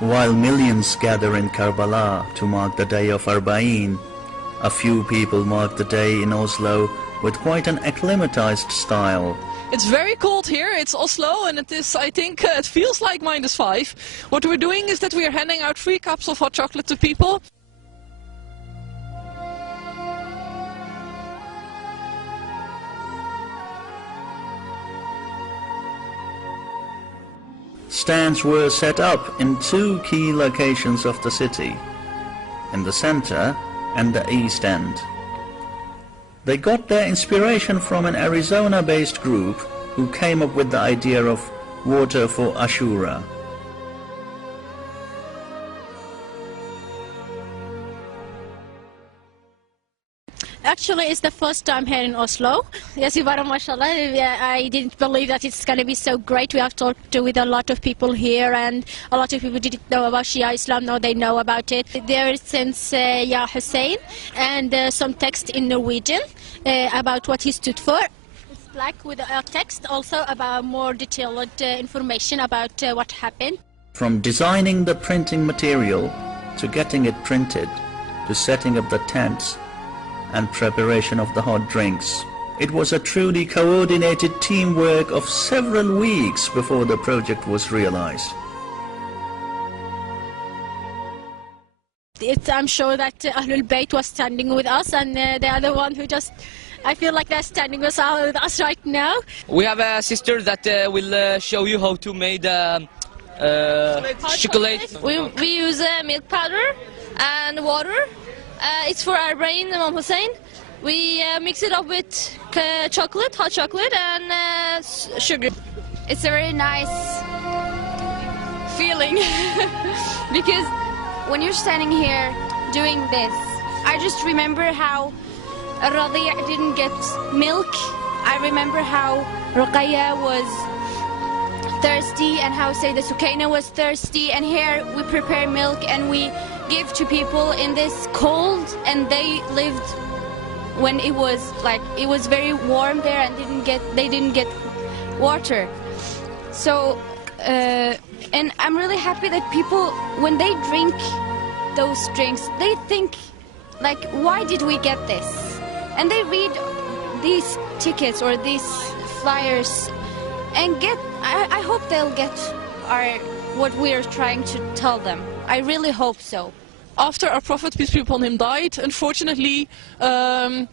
While millions gather in Karbala to mark the day of Arba'in, a few people mark the day in Oslo with quite an acclimatized style. It's very cold here, it's Oslo, and it is, I think, it feels like -5. What we're doing is that we are handing out free cups of hot chocolate to people. Stands were set up in 2 key locations of the city, in the center and the east end. They got their inspiration from an Arizona-based group who came up with the idea of water for Ashura. Actually, it's the first time here in Oslo. Yes, mashallah. I didn't believe that it's going to be so great. We have talked with a lot of people here, and a lot of people didn't know about Shia Islam. Now they know about it. There is since Ya Hussein, and some text in Norwegian about what he stood for. It's black with a text also about more detailed information about what happened. From designing the printing material to getting it printed to setting up the tents and preparation of the hot drinks, it was a truly coordinated teamwork of several weeks before the project was realized. I'm sure that Ahlul Bayt was standing with us, and they are the one who just, I feel like they're standing with us right now. We have a sister that will show you how to make chocolate. We use milk powder and water. It's for Arba'in, Imam Hussein. We mix it up with chocolate, hot chocolate, and sugar. It's a very nice feeling because when you're standing here doing this, I just remember how Radia didn't get milk. I remember how Ruqayya was thirsty and how Sayyidah Sukaina was thirsty, and here we prepare milk and we give to people in this cold, and they lived when it was very warm there and they didn't get water. So and I'm really happy that people, when they drink those drinks, they think like, why did we get this? And they read these tickets or these flyers and I hope they'll get what we're trying to tell them. I really hope so. After our Prophet, peace be upon him, died, unfortunately, bad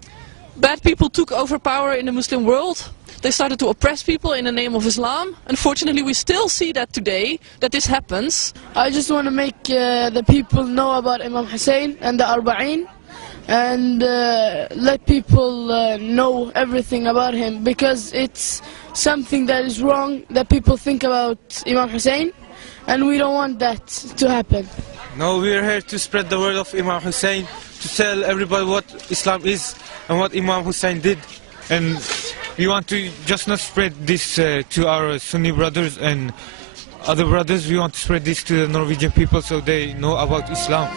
people took over power in the Muslim world. They started to oppress people in the name of Islam. Unfortunately, we still see that today, that this happens. I just want to make the people know about Imam Hussein and the Arba'in, and let people know everything about him, because it's something that is wrong that people think about Imam Hussein, and we don't want that to happen. No, we are here to spread the word of Imam Hussein, to tell everybody what Islam is and what Imam Hussein did. And we want to just not spread this to our Sunni brothers and other brothers. We want to spread this to the Norwegian people so they know about Islam.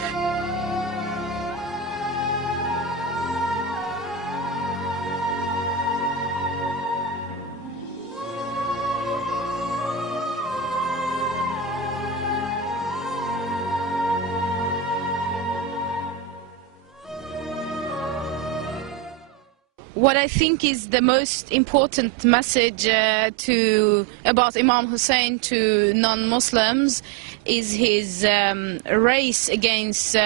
What I think is the most important message about Imam Hussein to non-Muslims is his race against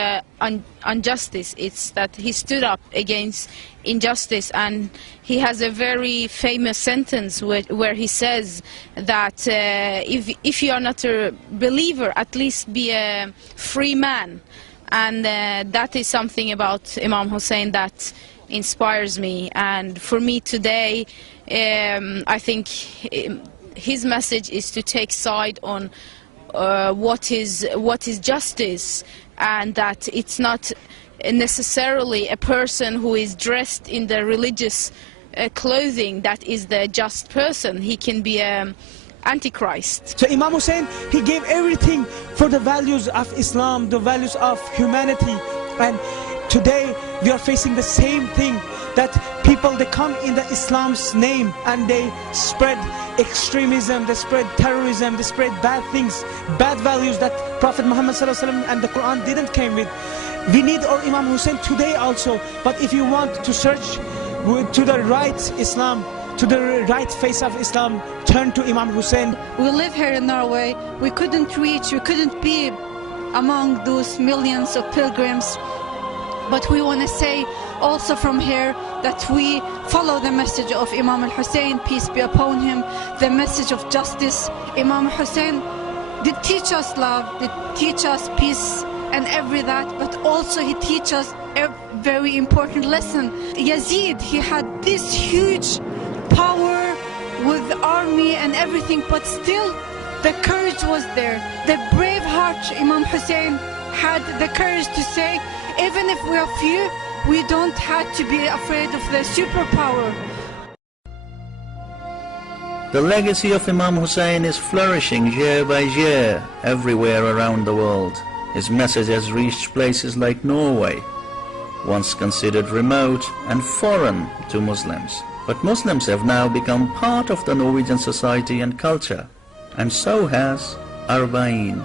injustice. It's that he stood up against injustice, and he has a very famous sentence where he says that if you are not a believer, at least be a free man. And that is something about Imam Hussein that inspires me, and for me today I think his message is to take side on what is justice, and that it's not necessarily a person who is dressed in the religious clothing that is the just person. He can be an antichrist. So Imam Hussein, he gave everything for the values of Islam, the values of humanity, and Today we are facing the same thing, that people, they come in the Islam's name and they spread extremism, they spread terrorism, they spread bad things, bad values that Prophet Muhammad ﷺ and the Quran didn't came with. We need our Imam Hussein today also, but if you want to search to the right Islam, to the right face of Islam, turn to Imam Hussein. We live here in Norway, we couldn't reach, we couldn't be among those millions of pilgrims, but we want to say also from here that we follow the message of Imam al-Hussein, peace be upon him, the message of justice. Imam Hussein did teach us love, did teach us peace and every that, but also he teaches us a very important lesson. Yazid, he had this huge power with the army and everything, but still the courage was there. The brave heart Imam Hussein had the courage to say, even if we are few, we don't have to be afraid of the superpower. The legacy of Imam Hussein is flourishing year by year everywhere around the world. His message has reached places like Norway, once considered remote and foreign to Muslims. But Muslims have now become part of the Norwegian society and culture, and so has Arba'in.